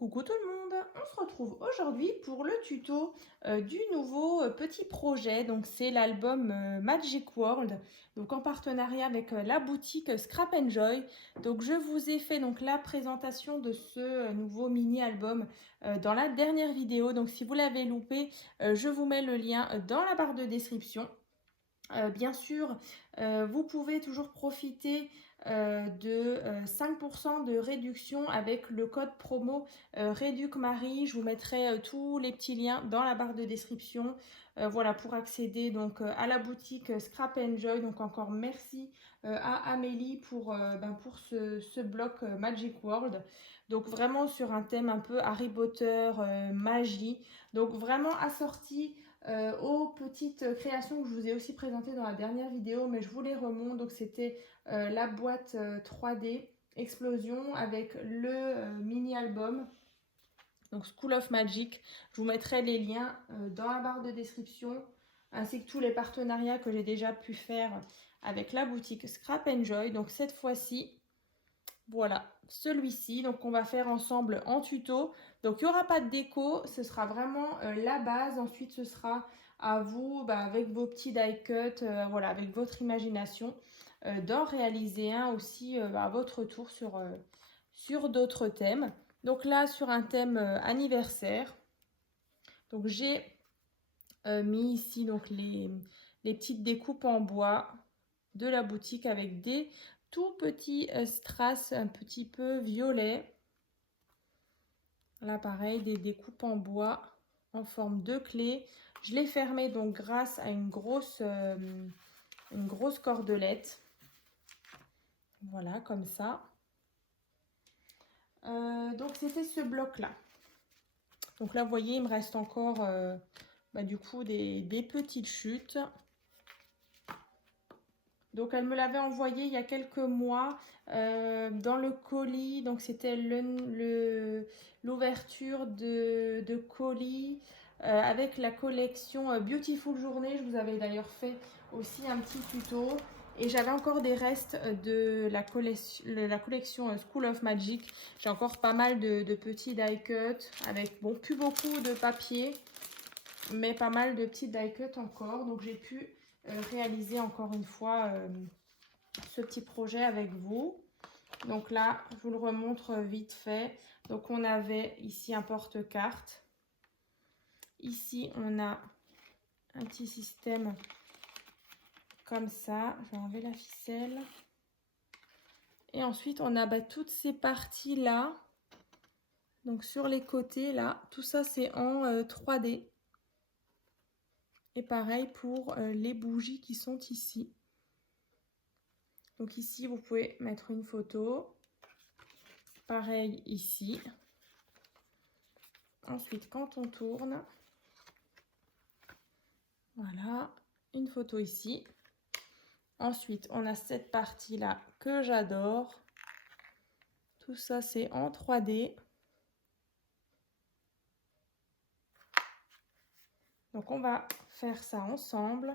Coucou tout le monde, on se retrouve aujourd'hui pour le tuto du nouveau petit projet. Donc c'est l'album Magic World, donc en partenariat avec la boutique Scrap Enjoy. Donc je vous ai fait donc la présentation de ce nouveau mini album dans la dernière vidéo. Donc si vous l'avez loupé, je vous mets le lien dans la barre de description. Bien sûr, vous pouvez toujours profiter de 5% de réduction avec le code promo REDUCMARIE. Je vous mettrai tous les petits liens dans la barre de description. Voilà, pour accéder donc à la boutique Scrap Enjoy. Donc encore merci à Amélie pour ce bloc Magic World. Donc vraiment sur un thème un peu Harry Potter, magie. Donc vraiment assorti aux petites créations que je vous ai aussi présentées dans la dernière vidéo, mais je vous les remonte. Donc c'était la boîte 3D Explosion avec le mini album, donc School of Magic. Je vous mettrai les liens dans la barre de description, ainsi que tous les partenariats que j'ai déjà pu faire avec la boutique Scrap Enjoy. Donc cette fois-ci, voilà, celui-ci, donc on va faire ensemble en tuto. Donc il n'y aura pas de déco, ce sera vraiment la base. Ensuite ce sera à vous, avec vos petits die cuts, voilà, avec votre imagination, d'en réaliser un aussi à votre tour sur d'autres thèmes. Donc là sur un thème anniversaire, donc j'ai mis ici donc les petites découpes en bois de la boutique avec des tout petits strass un petit peu violet. Là pareil, des découpes en bois en forme de clé. Je l'ai fermé donc grâce à une grosse cordelette. Voilà, comme ça. Donc c'était ce bloc là. Donc là vous voyez, il me reste encore du coup des petites chutes. Donc elle me l'avait envoyé il y a quelques mois dans le colis. Donc c'était l'ouverture de colis avec la collection Beautiful Journée. Je vous avais d'ailleurs fait aussi un petit tuto. Et j'avais encore des restes de la collection School of Magic. J'ai encore pas mal de petits die cuts avec, bon, plus beaucoup de papier, mais pas mal de petits die cuts encore. Donc j'ai pu réaliser encore une fois ce petit projet avec vous. Donc là, je vous le remontre vite fait. Donc on avait ici un porte-carte. Ici, on a un petit système comme ça. Je vais enlever la ficelle. Et ensuite, on a toutes ces parties-là. Donc sur les côtés, là, tout ça, c'est en 3D. Et pareil pour les bougies qui sont ici. Donc ici, vous pouvez mettre une photo. Pareil ici. Ensuite, quand on tourne, voilà, une photo ici. Ensuite, on a cette partie-là que j'adore. Tout ça, c'est en 3D. Donc, on va faire ça ensemble.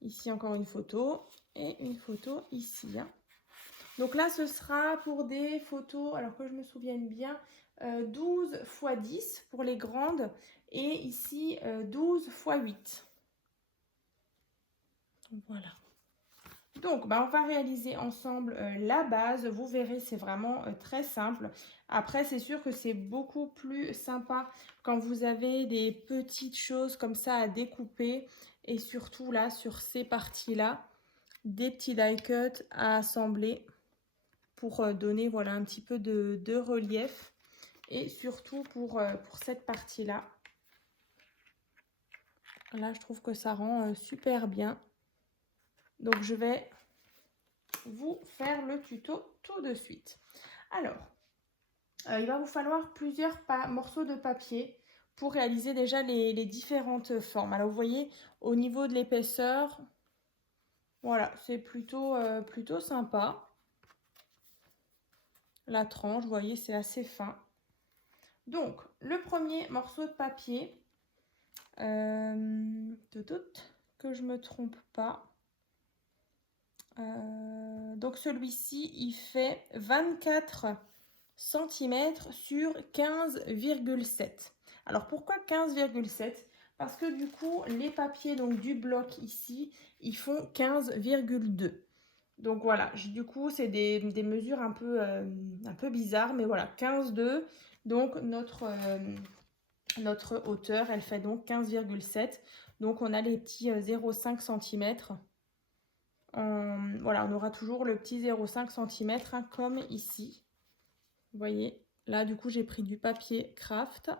Ici, encore une photo et une photo ici. Donc là, ce sera pour des photos, alors que je me souvienne bien, 12 x 10 pour les grandes et ici 12 x 8. Voilà. Donc, on va réaliser ensemble la base. Vous verrez, c'est vraiment très simple. Après, c'est sûr que c'est beaucoup plus sympa quand vous avez des petites choses comme ça à découper. Et surtout là, sur ces parties-là, des petits die cuts à assembler pour donner voilà, un petit peu de relief. Et surtout pour cette partie-là. Là, je trouve que ça rend super bien. Donc, je vais vous faire le tuto tout de suite. Alors, il va vous falloir plusieurs morceaux de papier pour réaliser déjà les différentes formes. Alors, vous voyez, au niveau de l'épaisseur, voilà, c'est plutôt sympa. La tranche, vous voyez, c'est assez fin. Donc, le premier morceau de papier, que je me trompe pas. Donc celui-ci, il fait 24 cm sur 15,7. Alors pourquoi 15,7? Parce que du coup, les papiers donc, du bloc ici, ils font 15,2. Donc voilà, du coup, c'est des mesures un peu bizarres, mais voilà, 15,2. Donc notre hauteur, elle fait donc 15,7. Donc on a les petits 0,5 cm. Voilà, on aura toujours le petit 0,5 cm hein, comme ici. Vous voyez, là du coup j'ai pris du papier craft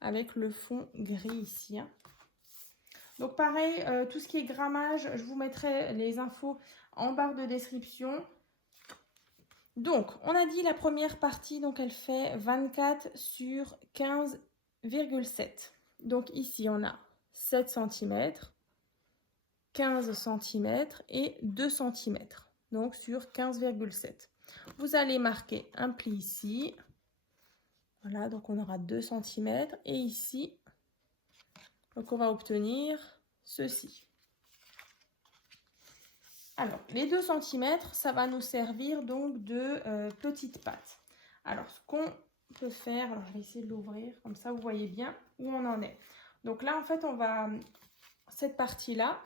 avec le fond gris ici. Hein. Donc pareil, tout ce qui est grammage, je vous mettrai les infos en barre de description. Donc, on a dit la première partie, donc elle fait 24 sur 15,7. Donc ici, on a 7 cm, 15 cm et 2 cm. Donc sur 15,7. Vous allez marquer un pli ici. Voilà, donc on aura 2 cm. Et ici, donc on va obtenir ceci. Alors, les 2 cm, ça va nous servir donc de petites pattes. Alors, ce qu'on peut faire, alors je vais essayer de l'ouvrir, comme ça vous voyez bien où on en est. Donc là, en fait, on va, cette partie-là,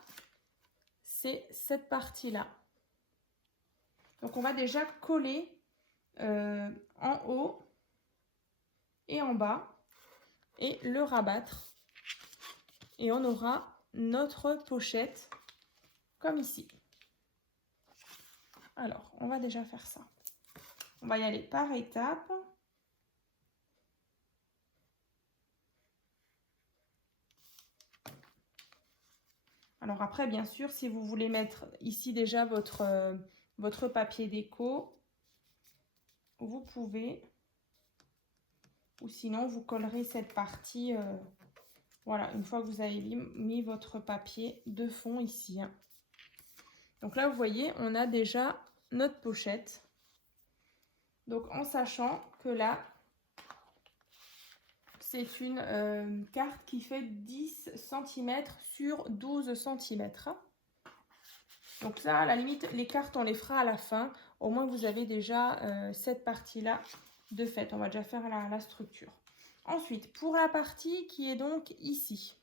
c'est cette partie-là. Donc, on va déjà coller en haut et en bas et le rabattre. Et on aura notre pochette comme ici. Alors, on va déjà faire ça. On va y aller par étapes. Alors après, bien sûr, si vous voulez mettre ici déjà votre papier déco, vous pouvez. Ou sinon, vous collerez cette partie, voilà, une fois que vous avez mis votre papier de fond ici. Hein. Donc là, vous voyez, on a déjà notre pochette. Donc en sachant que là, c'est une carte qui fait 10 cm sur 12 cm. Donc ça, à la limite, les cartes, on les fera à la fin. Au moins, vous avez déjà cette partie-là de fait. On va déjà faire la structure. Ensuite, pour la partie qui est donc ici,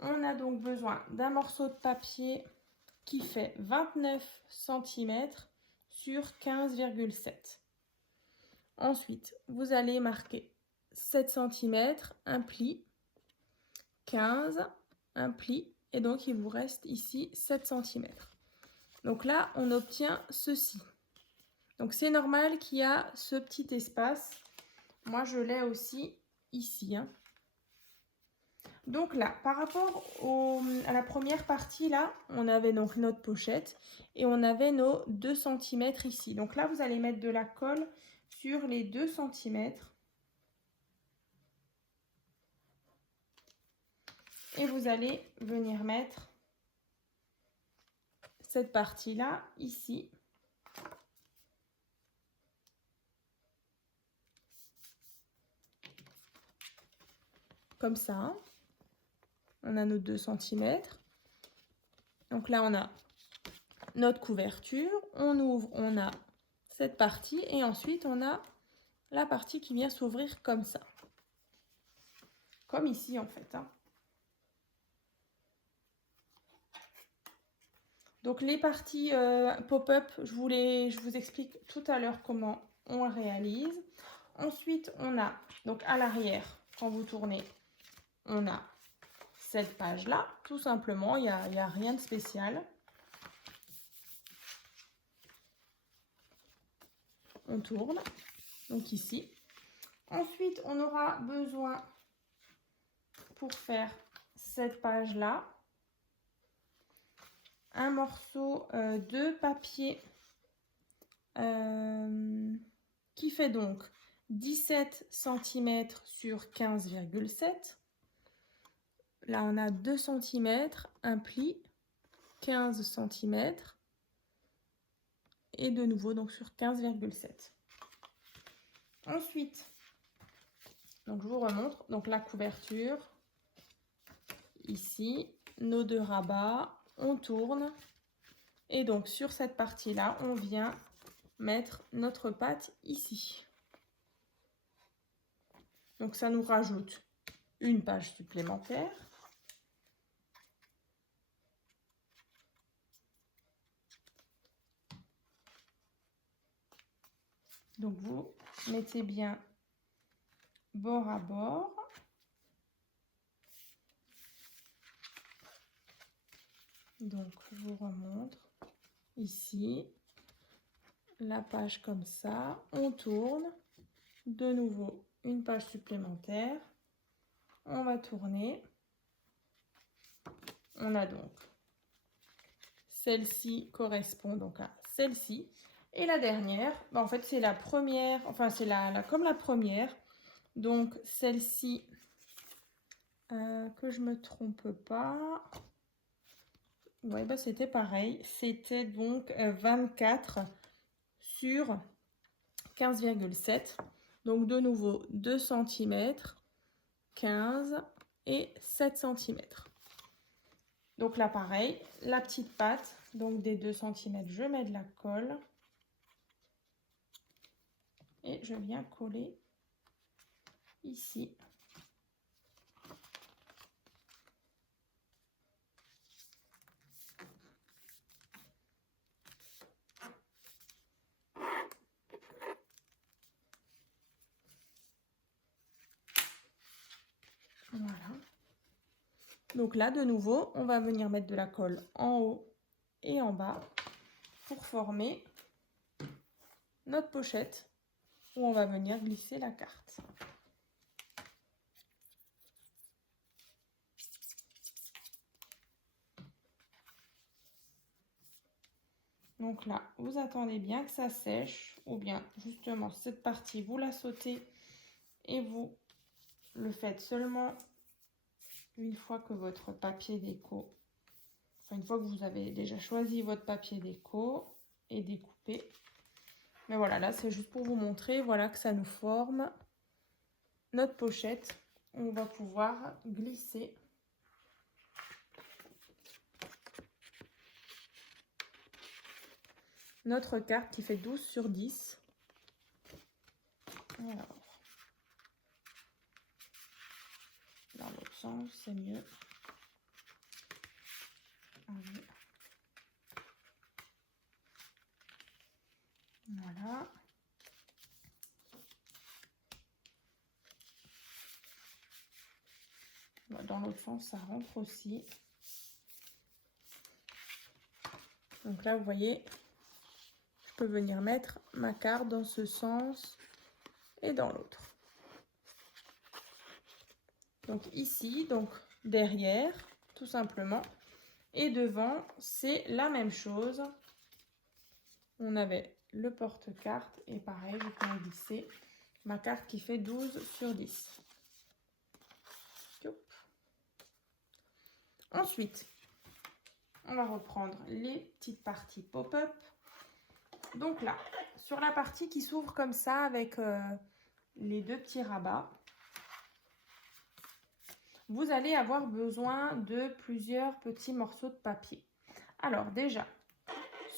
on a donc besoin d'un morceau de papier qui fait 29 cm sur 15,7. Ensuite, vous allez marquer 7 cm, un pli, 15, un pli, et donc il vous reste ici 7 cm. Donc là, on obtient ceci. Donc c'est normal qu'il y a ce petit espace. Moi, je l'ai aussi ici. Hein. Donc là, par rapport à la première partie, là, on avait donc notre pochette et on avait nos 2 cm ici. Donc là, vous allez mettre de la colle sur les 2 cm. Et vous allez venir mettre cette partie-là ici. Comme ça. Hein. On a nos 2 cm. Donc là, on a notre couverture. On ouvre, on a cette partie. Et ensuite, on a la partie qui vient s'ouvrir comme ça. Comme ici, en fait. Hein. Donc les parties pop-up, je vous explique tout à l'heure comment on réalise. Ensuite, on a, donc à l'arrière, quand vous tournez, on a cette page-là, tout simplement, il n'y a rien de spécial. On tourne, donc ici. Ensuite, on aura besoin, pour faire cette page-là, un morceau de papier qui fait donc 17 cm sur 15,7. Là, on a 2 cm, un pli, 15 cm. Et de nouveau, donc sur 15,7. Ensuite, donc je vous remontre, donc la couverture, ici, nos 2 rabats, on tourne. Et donc sur cette partie-là, on vient mettre notre pâte ici. Donc ça nous rajoute une page supplémentaire. Donc vous mettez bien bord à bord. Donc je vous remontre ici la page comme ça, on tourne, de nouveau une page supplémentaire, on va tourner, on a donc celle-ci correspond donc à celle-ci, et la dernière, en fait c'est la première, enfin c'est comme la première, donc celle-ci, que je me trompe pas, ouais, bah c'était pareil, c'était donc 24 sur 15,7, donc de nouveau 2 cm, 15 et 7 cm. Donc là pareil, la petite patte, donc des 2 cm, je mets de la colle et je viens coller ici. Voilà. Donc là, de nouveau, on va venir mettre de la colle en haut et en bas pour former notre pochette où on va venir glisser la carte. Donc là, vous attendez bien que ça sèche, ou bien justement cette partie, vous la sautez et vous le faites seulement une fois que votre papier déco, enfin une fois que vous avez déjà choisi votre papier déco et découpé. Mais voilà, là c'est juste pour vous montrer, voilà que ça nous forme notre pochette. On va pouvoir glisser notre carte qui fait 12 sur 10. Alors, dans l'autre sens, c'est mieux. Allez. Voilà. Dans l'autre sens, ça rentre aussi. Donc là, vous voyez, je peux venir mettre ma carte dans ce sens et dans l'autre. Donc ici, donc derrière, tout simplement. Et devant, c'est la même chose. On avait le porte-carte et pareil, je peux glisser ma carte qui fait 12 sur 10. Ensuite, on va reprendre les petites parties pop-up. Donc là, sur la partie qui s'ouvre comme ça avec les deux petits rabats, vous allez avoir besoin de plusieurs petits morceaux de papier. Alors déjà,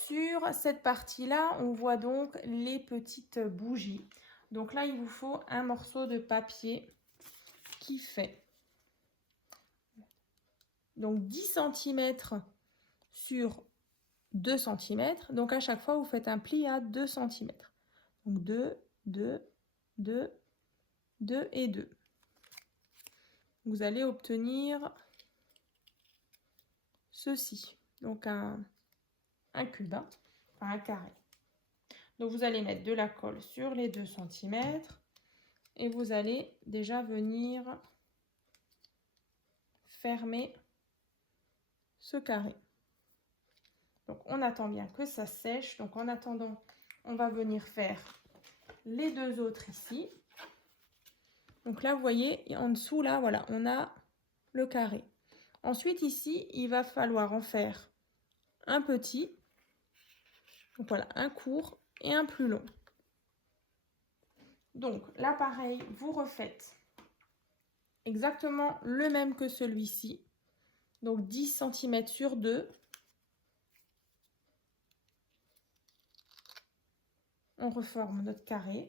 sur cette partie-là, on voit donc les petites bougies. Donc là, il vous faut un morceau de papier qui fait donc 10 cm sur 2 cm. Donc à chaque fois, vous faites un pli à 2 cm. Donc 2, 2, 2, 2 et 2. Vous allez obtenir ceci. Donc un cube, hein, enfin un carré. Donc vous allez mettre de la colle sur les 2 cm et vous allez déjà venir fermer ce carré. Donc on attend bien que ça sèche. Donc en attendant, on va venir faire les deux autres ici. Donc là, vous voyez, en dessous, là, voilà, on a le carré. Ensuite, ici, il va falloir en faire un petit. Donc voilà, un court et un plus long. Donc là, pareil, vous refaites exactement le même que celui-ci. Donc 10 cm sur 2. On reforme notre carré.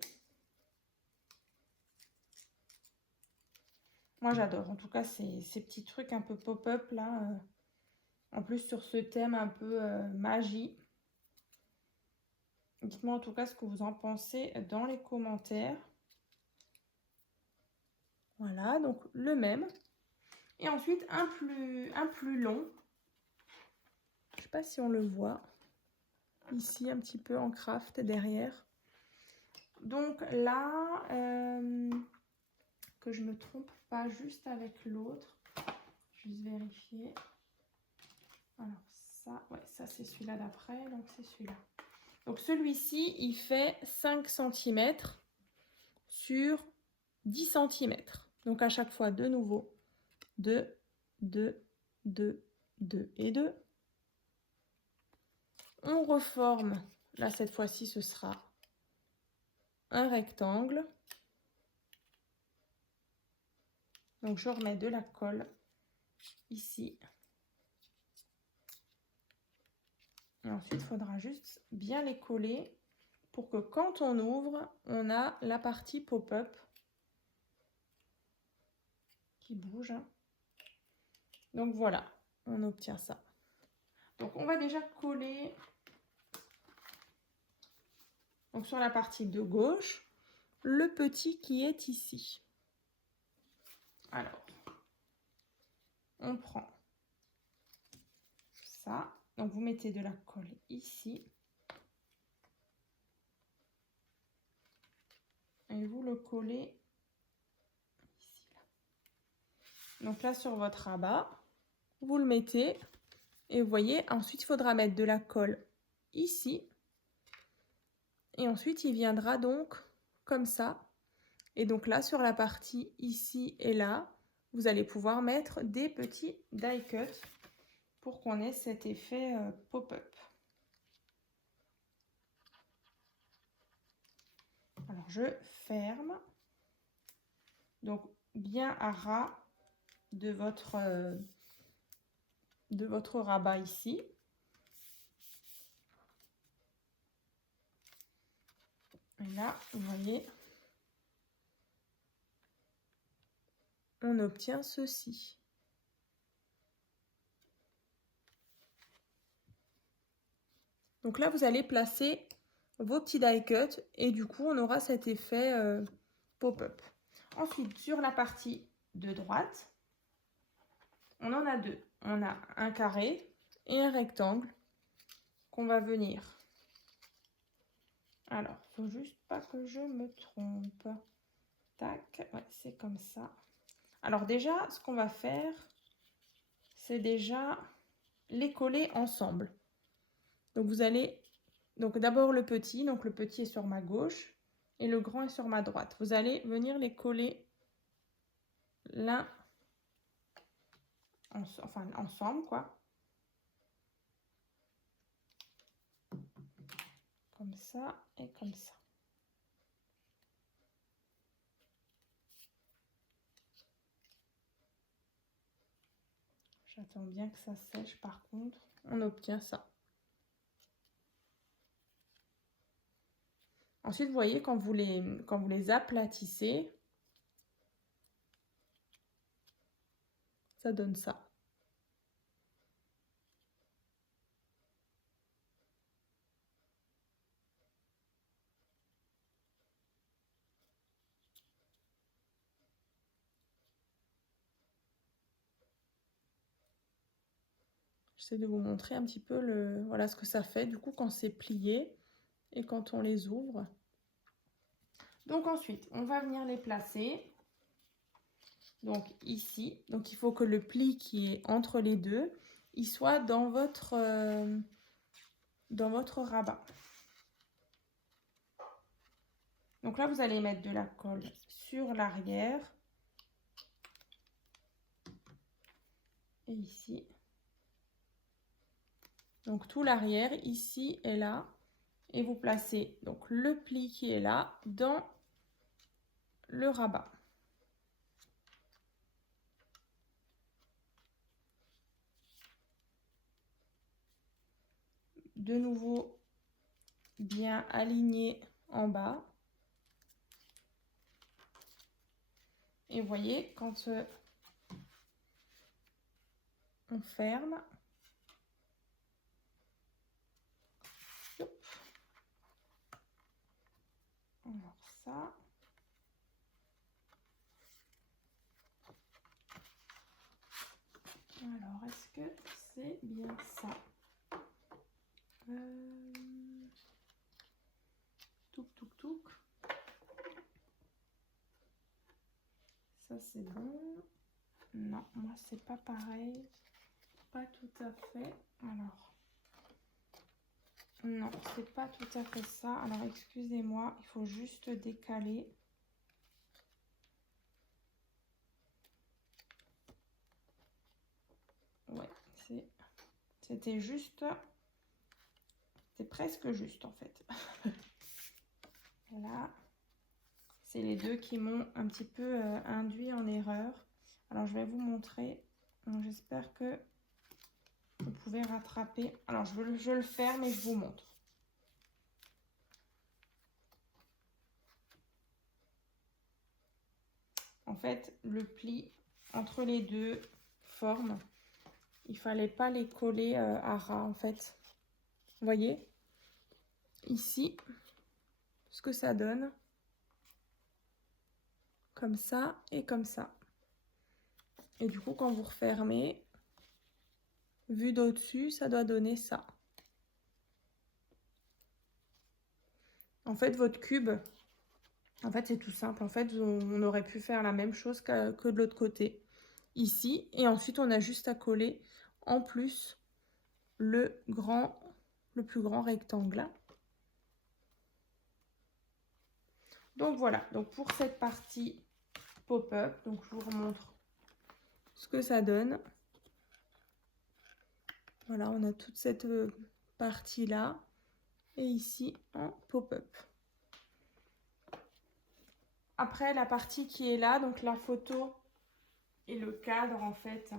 Moi, j'adore. En tout cas, ces petits trucs un peu pop-up là. En plus, sur ce thème un peu magie. Dites-moi en tout cas ce que vous en pensez dans les commentaires. Voilà, donc le même. Et ensuite, un plus long. Je ne sais pas si on le voit. Ici, un petit peu en craft derrière. Donc là, que je me trompe pas juste avec l'autre. Juste vérifier. Alors ça, ouais, ça c'est celui-là d'après, donc c'est celui-là. Donc celui-ci, il fait 5 cm sur 10 cm. Donc à chaque fois, de nouveau, 2, 2, 2, 2 et 2. On reforme, là cette fois-ci, ce sera un rectangle. Donc je remets de la colle ici. Et ensuite, il faudra juste bien les coller pour que quand on ouvre, on a la partie pop-up qui bouge. Donc voilà, on obtient ça. Donc on va déjà coller donc, sur la partie de gauche le petit qui est ici. Alors, on prend ça. Donc vous mettez de la colle ici. Et vous le collez ici. Là. Donc là, sur votre rabat, vous le mettez. Et vous voyez, ensuite, il faudra mettre de la colle ici. Et ensuite, il viendra donc comme ça. Et donc là, sur la partie ici et là, vous allez pouvoir mettre des petits die cuts pour qu'on ait cet effet pop-up. Alors, je ferme. Donc, bien à ras de votre rabat ici. Et là, vous voyez, on obtient ceci. Donc là, vous allez placer vos petits die cuts et du coup, on aura cet effet pop-up. Ensuite, sur la partie de droite, on en a deux. On a un carré et un rectangle qu'on va venir. Alors, il ne faut juste pas que je me trompe. Tac, ouais, c'est comme ça. Alors déjà, ce qu'on va faire, c'est déjà les coller ensemble. Donc vous allez, donc d'abord le petit est sur ma gauche et le grand est sur ma droite. Vous allez venir les coller l'un, enfin ensemble quoi. Comme ça et comme ça. J'attends bien que ça sèche par contre. On obtient ça. Ensuite, vous voyez, quand vous les aplatissez, ça donne ça. J'essaie de vous montrer un petit peu voilà ce que ça fait du coup quand c'est plié et quand on les ouvre. Donc ensuite, on va venir les placer. Donc ici, donc il faut que le pli qui est entre les deux, il soit dans votre rabat. Donc là, vous allez mettre de la colle sur l'arrière. Et ici. Donc tout l'arrière, ici et là. Et vous placez donc le pli qui est là dans le rabat. De nouveau, bien aligné en bas. Et vous voyez, quand on ferme, alors ça, alors est-ce que c'est bien ça? Touc, touc, touc. Ça c'est bon. Non, moi c'est pas pareil. Pas tout à fait. Alors, non, c'est pas tout à fait ça. Alors, excusez-moi, il faut juste décaler. Ouais, c'était juste... C'est presque juste, en fait. Voilà. C'est les deux qui m'ont un petit peu induit en erreur. Alors, je vais vous montrer. J'espère que vous pouvez rattraper. Alors, je le ferme et je vous montre. En fait, le pli entre les deux formes, il fallait pas les coller à ras, en fait. Vous voyez ici ce que ça donne. Comme ça et comme ça. Et du coup, quand vous refermez, vu d'au-dessus, ça doit donner ça. En fait, votre cube, en fait, c'est tout simple. En fait, on aurait pu faire la même chose que de l'autre côté, ici. Et ensuite, on a juste à coller en plus le plus grand rectangle. Donc voilà, donc pour cette partie pop-up, donc je vous remontre ce que ça donne. Voilà, on a toute cette partie-là. Et ici en pop-up. Après la partie qui est là, donc la photo et le cadre en fait,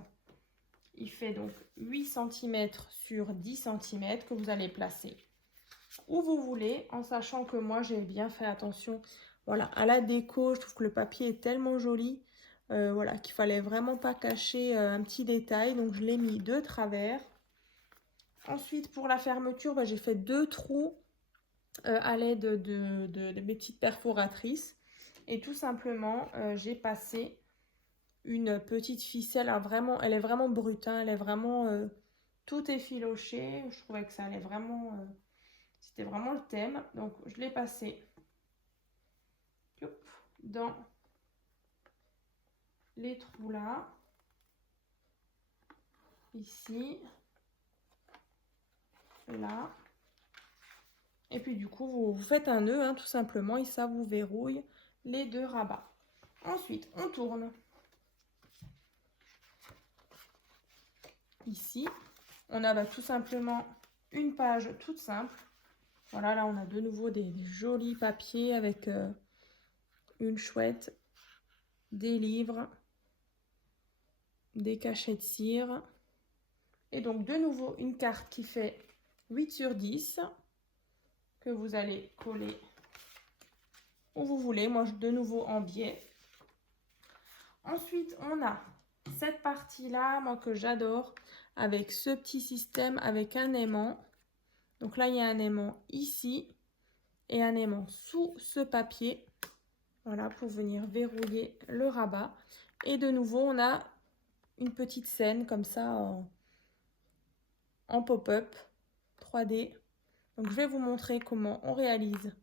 il fait donc 8 cm sur 10 cm que vous allez placer où vous voulez, en sachant que moi j'ai bien fait attention voilà, à la déco. Je trouve que le papier est tellement joli voilà, qu'il fallait vraiment pas cacher un petit détail, donc je l'ai mis de travers. Ensuite pour la fermeture, j'ai fait 2 trous à l'aide de mes petites perforatrices. Et tout simplement, j'ai passé une petite ficelle. Alors vraiment, elle est vraiment brute, hein, elle est vraiment tout effiloché. Je trouvais que ça allait vraiment... c'était vraiment le thème. Donc, je l'ai passé dans les trous là. Ici. Là. Et puis du coup, vous faites un nœud, hein, tout simplement, et ça vous verrouille les deux rabats. Ensuite, on tourne. Ici, on a tout simplement une page toute simple. Voilà, là, on a de nouveau des jolis papiers avec une chouette, des livres, des cachets de cire. Et donc, de nouveau, une carte qui fait 8 sur 10 que vous allez coller où vous voulez. Moi, de nouveau en biais. Ensuite, on a cette partie-là, moi, que j'adore, avec ce petit système, avec un aimant. Donc là, il y a un aimant ici et un aimant sous ce papier. Voilà, pour venir verrouiller le rabat. Et de nouveau, on a une petite scène comme ça en pop-up 3D. Donc, je vais vous montrer comment on réalise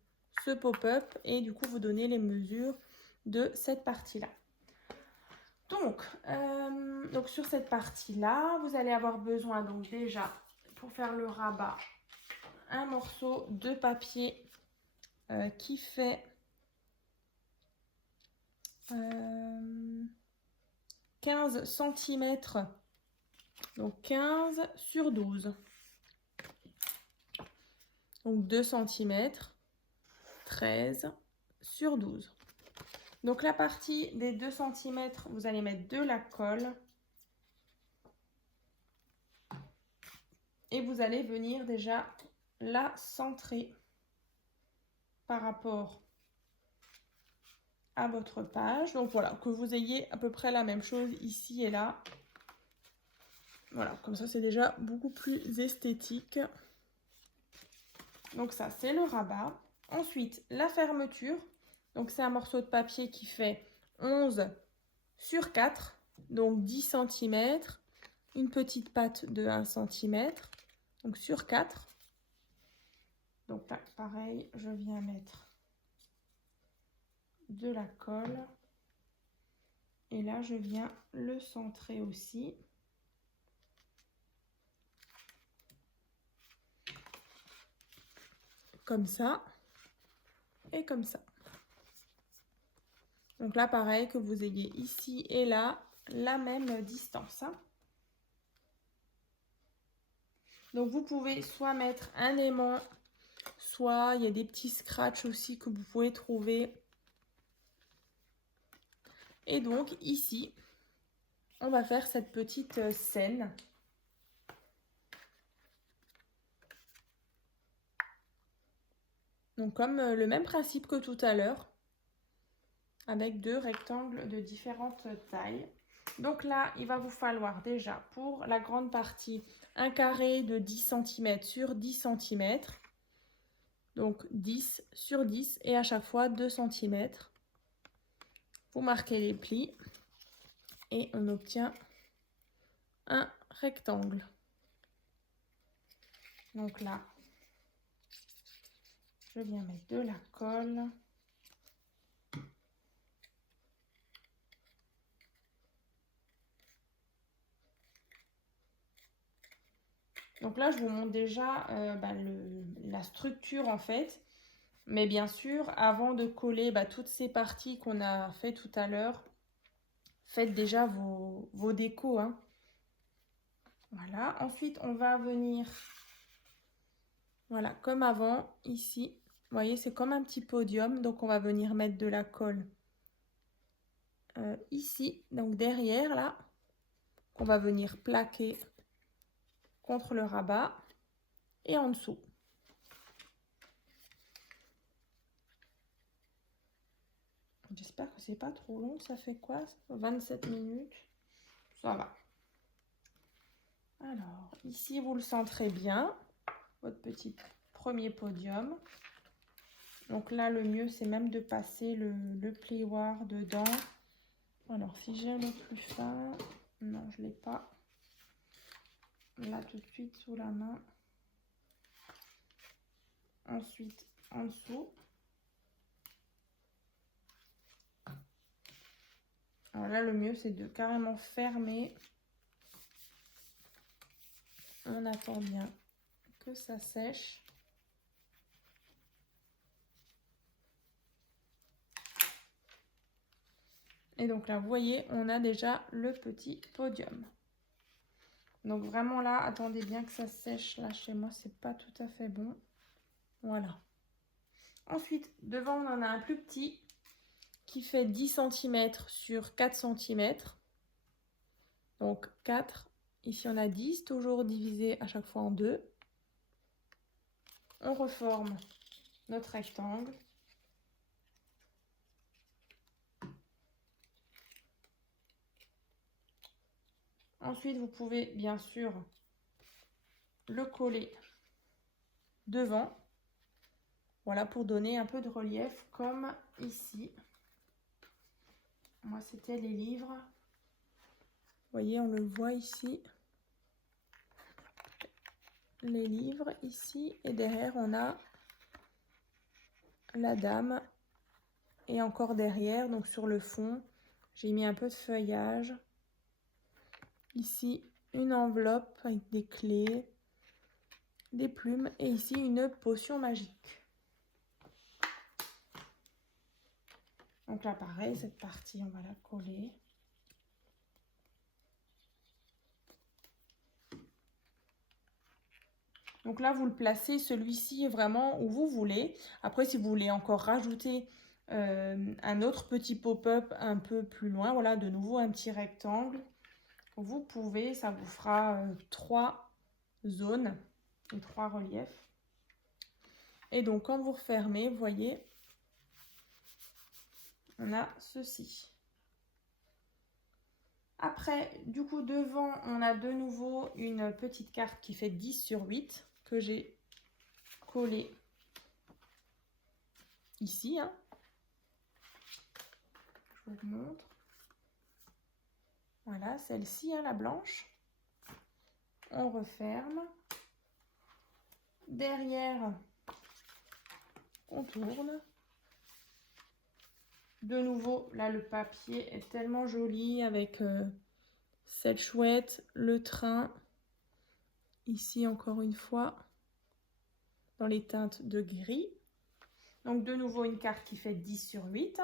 ce pop-up et du coup, vous donner les mesures de cette partie-là. Donc sur cette partie-là, vous allez avoir besoin, donc déjà, pour faire le rabat, un morceau de papier qui fait 15 cm, donc 15 sur 12. Donc 2 cm, 13 sur 12. Donc la partie des 2 cm, vous allez mettre de la colle. Et vous allez venir déjà la centrer par rapport à votre page. Donc voilà, que vous ayez à peu près la même chose ici et là. Voilà, comme ça c'est déjà beaucoup plus esthétique. Donc ça, c'est le rabat. Ensuite, la fermeture. Donc c'est un morceau de papier qui fait 11 sur 4, donc 10 cm. Une petite patte de 1 cm, donc sur 4. Donc là, pareil, je viens mettre de la colle. Et là, je viens le centrer aussi. Comme ça et comme ça. Donc là, pareil, que vous ayez ici et là la même distance. Donc vous pouvez soit mettre un aimant, soit il y a des petits scratchs aussi que vous pouvez trouver. Et donc ici, on va faire cette petite scène. Donc comme le même principe que tout à l'heure, avec 2 rectangles de différentes tailles. Donc là, il va vous falloir déjà pour la grande partie un carré de 10 cm sur 10 cm. Donc 10 sur 10 et à chaque fois 2 cm. Vous marquez les plis et on obtient un rectangle. Donc là, je viens mettre de la colle. Donc là, je vous montre déjà la structure en fait. Mais bien sûr, avant de coller toutes ces parties qu'on a fait tout à l'heure, faites déjà vos décos. Hein. Voilà. Ensuite, on va venir, voilà, comme avant, ici. Vous voyez, c'est comme un petit podium. Donc, on va venir mettre de la colle ici, donc derrière, là. On va venir plaquer contre le rabat et en dessous. J'espère que c'est pas trop long. Ça fait quoi? 27 minutes. Ça va. Alors, ici, vous le centrez bien. Votre petit premier podium. Donc là, le mieux, c'est même de passer le plioir dedans. Alors, si j'ai le plus fin... Non, je ne l'ai pas. Là, tout de suite, sous la main. Ensuite, en dessous. Alors là, le mieux, c'est de carrément fermer. On attend bien que ça sèche. Et donc là, vous voyez, on a déjà le petit podium. Donc vraiment là, attendez bien que ça sèche. Là, chez moi, c'est pas tout à fait bon. Voilà. Ensuite, devant, on en a un plus petit qui fait 10 cm sur 4 cm. Donc 4. Ici, on a 10, toujours divisé à chaque fois en 2. On reforme notre rectangle. Ensuite, vous pouvez bien sûr le coller devant. Voilà, pour donner un peu de relief, comme ici. Moi, c'était les livres. Vous voyez, on le voit ici. Les livres ici. Et derrière, on a la dame. Et encore derrière, donc sur le fond, j'ai mis un peu de feuillage. Ici, une enveloppe avec des clés, des plumes. Et ici, une potion magique. Donc là, pareil, cette partie, on va la coller. Donc là, vous le placez, celui-ci, vraiment où vous voulez. Après, si vous voulez encore rajouter un autre petit pop-up un peu plus loin, voilà, de nouveau un petit rectangle, vous pouvez, ça vous fera 3 zones et 3 reliefs. Et donc quand vous refermez, vous voyez, on a ceci. Après, du coup, devant, on a de nouveau une petite carte qui fait 10 sur 8 que j'ai collée ici. Hein. Je vous montre. Voilà, celle-ci, hein, la blanche. On referme. Derrière, on tourne. De nouveau, là, le papier est tellement joli avec cette chouette, le train. Ici, encore une fois, dans les teintes de gris. Donc, de nouveau, une carte qui fait 10 sur 8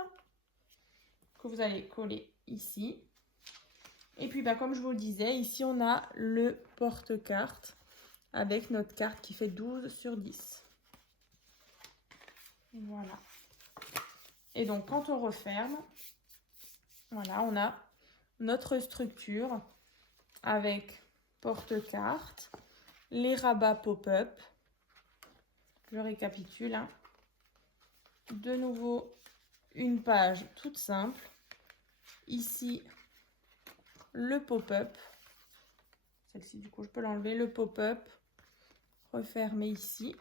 que vous allez coller ici. Et puis, comme je vous le disais, ici, on a le porte-carte avec notre carte qui fait 12 sur 10. Voilà. Et donc, quand on referme, voilà, on a notre structure avec porte-carte, les rabats pop-up. Je récapitule. Hein. De nouveau, une page toute simple. Ici, le pop-up. Celle-ci, du coup, je peux l'enlever. Le pop-up. Refermer ici.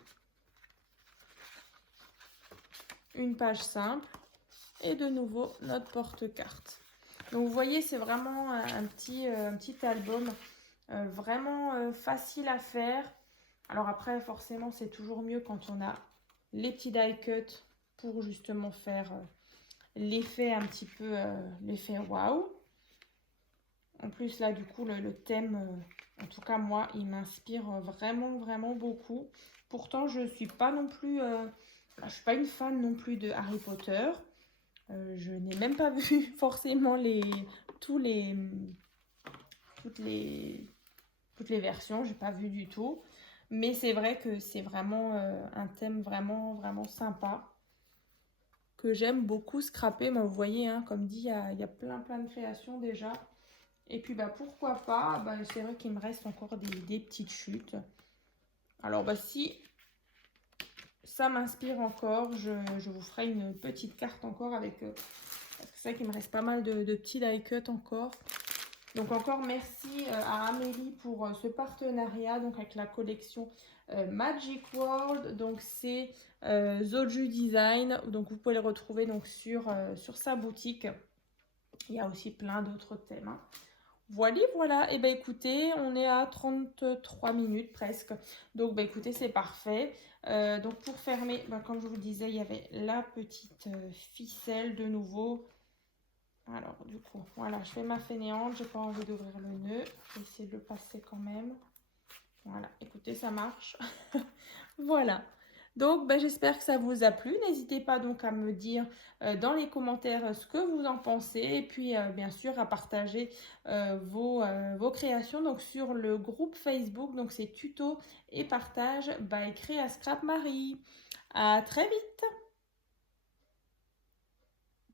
Une page simple. Et de nouveau, notre porte-carte. Donc, vous voyez, c'est vraiment un petit album vraiment facile à faire. Alors après, forcément, c'est toujours mieux quand on a les petits die cut pour justement faire l'effet un petit peu, l'effet waouh. En plus, là, du coup, le thème, en tout cas, moi, il m'inspire vraiment, vraiment beaucoup. Pourtant, je ne suis pas non plus, je suis pas une fan non plus de Harry Potter. Je n'ai même pas vu forcément toutes les versions, j'ai pas vu du tout. Mais c'est vrai que c'est vraiment un thème vraiment, vraiment sympa. Que j'aime beaucoup scraper. Vous voyez, hein, comme dit, il y a plein de créations déjà. Et puis pourquoi pas, c'est vrai qu'il me reste encore des petites chutes. Alors si ça m'inspire encore, je vous ferai une petite carte encore avec... parce que c'est vrai qu'il me reste pas mal de petits die cut encore. Donc encore merci à Amélie pour ce partenariat donc avec la collection Magic World. Donc c'est Zoju Design. Donc vous pouvez le retrouver donc sur sa boutique. Il y a aussi plein d'autres thèmes. Hein. Voilà. Et écoutez, on est à 33 minutes presque. Donc écoutez, c'est parfait. Donc pour fermer, comme je vous le disais, il y avait la petite ficelle de nouveau. Alors du coup, voilà, je fais ma fainéante, j'ai pas envie d'ouvrir le nœud, je vais essayer de le passer quand même. Voilà, écoutez, ça marche. Voilà. Donc, j'espère que ça vous a plu. N'hésitez pas donc à me dire dans les commentaires ce que vous en pensez. Et puis, bien sûr, à partager vos créations donc, sur le groupe Facebook. Donc, c'est tuto et partage by Créa Scrap Marie. À très vite!